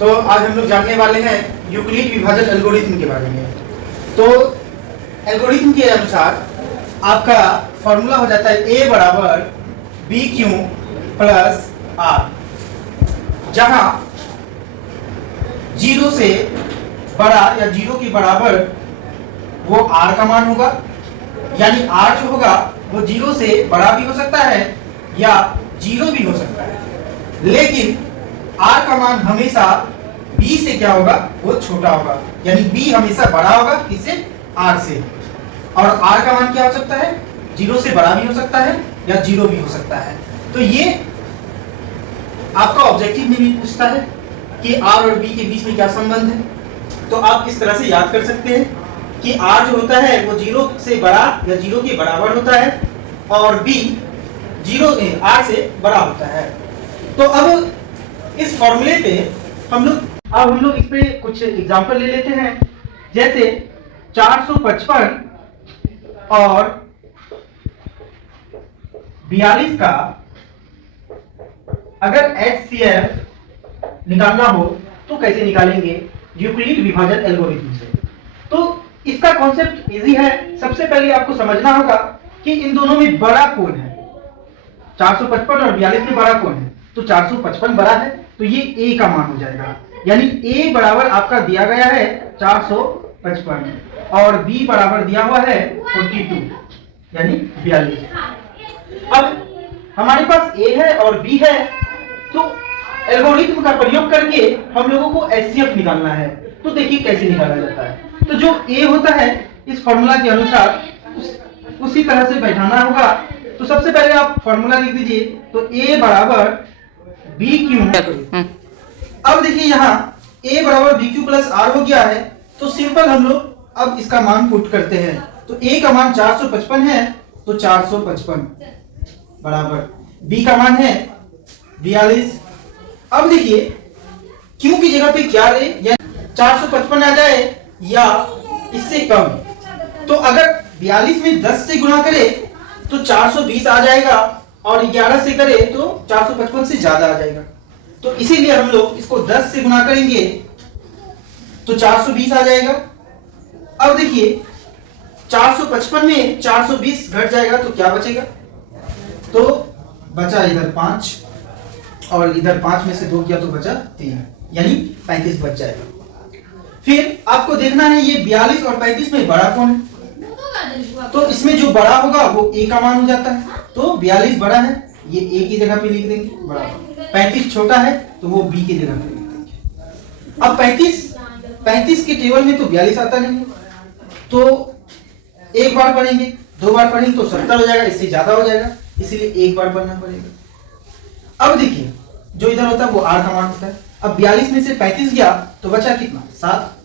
तो आज हम लोग जानने वाले हैं यूक्लिड विभाजन एल्गोरिथम के बारे में। तो एल्गोरिथम के अनुसार आपका फॉर्मूला हो जाता है ए बराबर बी क्यू प्लस आर, जहां जीरो से बड़ा या जीरो के बराबर वो आर का मान होगा, यानी आर जो होगा वो जीरो से बड़ा भी हो सकता है या जीरो भी हो सकता है, लेकिन आर का मान हमेशा बी से क्या होगा, वो छोटा होगा, यानी बी हमेशा बड़ा होगा किससे, आर से। और आर का मान क्या हो सकता है, जीरो से बड़ा भी हो सकता है या जीरो भी हो सकता है। तो ये आपका ऑब्जेक्टिव में भी पूछता है कि आर और बी के बीच में क्या संबंध है। तो आप इस तरह से याद कर सकते हैं कि आर जो होता है वो जीरो से बड़ा या जीरो के बराबर होता है और बी जीरो आर से बड़ा होता है। तो अब इस फॉर्मूले पे हम लोग इस पे कुछ एग्जांपल ले लेते हैं। जैसे 455 और 42 का अगर HCF निकालना हो तो कैसे निकालेंगे, यूक्लिड विभाजन एल्गोरिथम से। तो इसका कॉन्सेप्ट इजी है। सबसे पहले आपको समझना होगा कि इन दोनों में बड़ा कौन है। 455 और 42 में बड़ा कौन है, तो 455 बड़ा है, तो ये a का मान हो जाएगा, यानी a बराबर आपका दिया गया है 455 और b बराबर दिया हुआ है 42 यानी 42। अब हमारे पास a है और b है, तो एल्गोरिथम का प्रयोग करके हम लोगों को HCF निकालना है। तो देखिए कैसे निकाला जाता है। तो जो a होता है इस फॉर्मूला के अनुसार उसी तरह से बैठाना होगा। तो सबसे पहले आप फॉर्मूला लिख दीजिए, तो a बराबर बी क्यू। अब देखिए यहाँ a बराबर बी क्यू प्लस आर हो गया है, तो सिंपल हम लोग अब इसका मान पुट करते हैं। तो a का मान 455 है, तो 455 बराबर b का मान है 42। अब देखिए q की जगह पे क्या ले, या 455 आ जाए या इससे कम। तो अगर 42 में 10 से गुणा करे तो 420 आ जाएगा और 11 से करे तो 455 से ज्यादा आ जाएगा। तो इसीलिए हम लोग इसको 10 से गुणा करेंगे तो 420 आ जाएगा। अब देखिए 455 में 420 घट जाएगा तो क्या बचेगा, तो बचा इधर 5 और इधर 5 में से 2 किया तो बचा 3, यानी 35 बच जाएगा। फिर आपको देखना है ये 42 और 35 में बड़ा कौन है। तो इसमें जो बड़ा होगा वो a का मान हो जाता है, तो 42 बड़ा है, ये a की जगह पे लिख देंगे बड़ा। 35 छोटा है तो वो b की जगह पे लिख देंगे। अब 35 के टेबल में तो 42 आता नहीं है, तो एक बार पढ़ेंगे, 2 बार पढ़ेंगे तो 70 हो जाएगा, इससे ज्यादा हो जाएगा, इसीलिए एक बार पढ़ना पड़ेगा। अब देखिए जो इधर होता है वो r का मान होता है। अब 42 में से 35 गया तो बचा कितना, 7।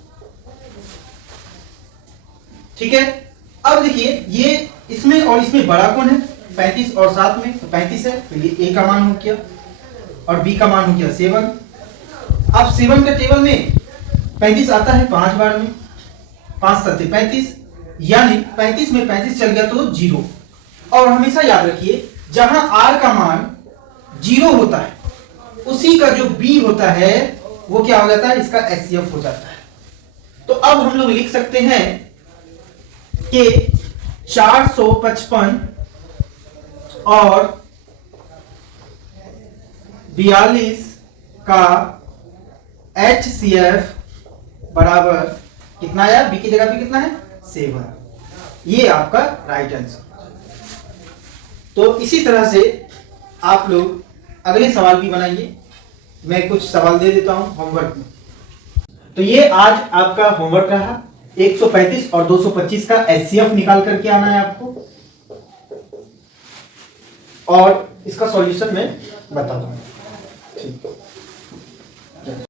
ठीक है। अब देखिए ये इसमें और इसमें बड़ा कौन है, 35 और 7 में, तो 35 है, तो ये a का मान हो गया और b का मान हो गया 7। अब 7 के टेबल में 35 आता है 5 बार में, 5 7 35, यानी 35 में 35 चल गया तो 0। और हमेशा याद रखिए जहां r का मान 0 होता है उसी का जो b होता है वो क्या हो जाता है, इसका HCF हो जाता है। तो अब हम लोग लिख सकते हैं कि 455 और 42 का HCF बराबर कितना आया, b की जगह पे कितना है, 7। ये आपका राइट आंसर। तो इसी तरह से आप लोग अगले सवाल भी बनाइए। मैं कुछ सवाल दे देता हूं होमवर्क में। तो ये आज आपका होमवर्क रहा। 135 और 225 का HCF निकाल करके आना है आपको, और इसका सॉल्यूशन मैं बता दूंगा। ठीक है।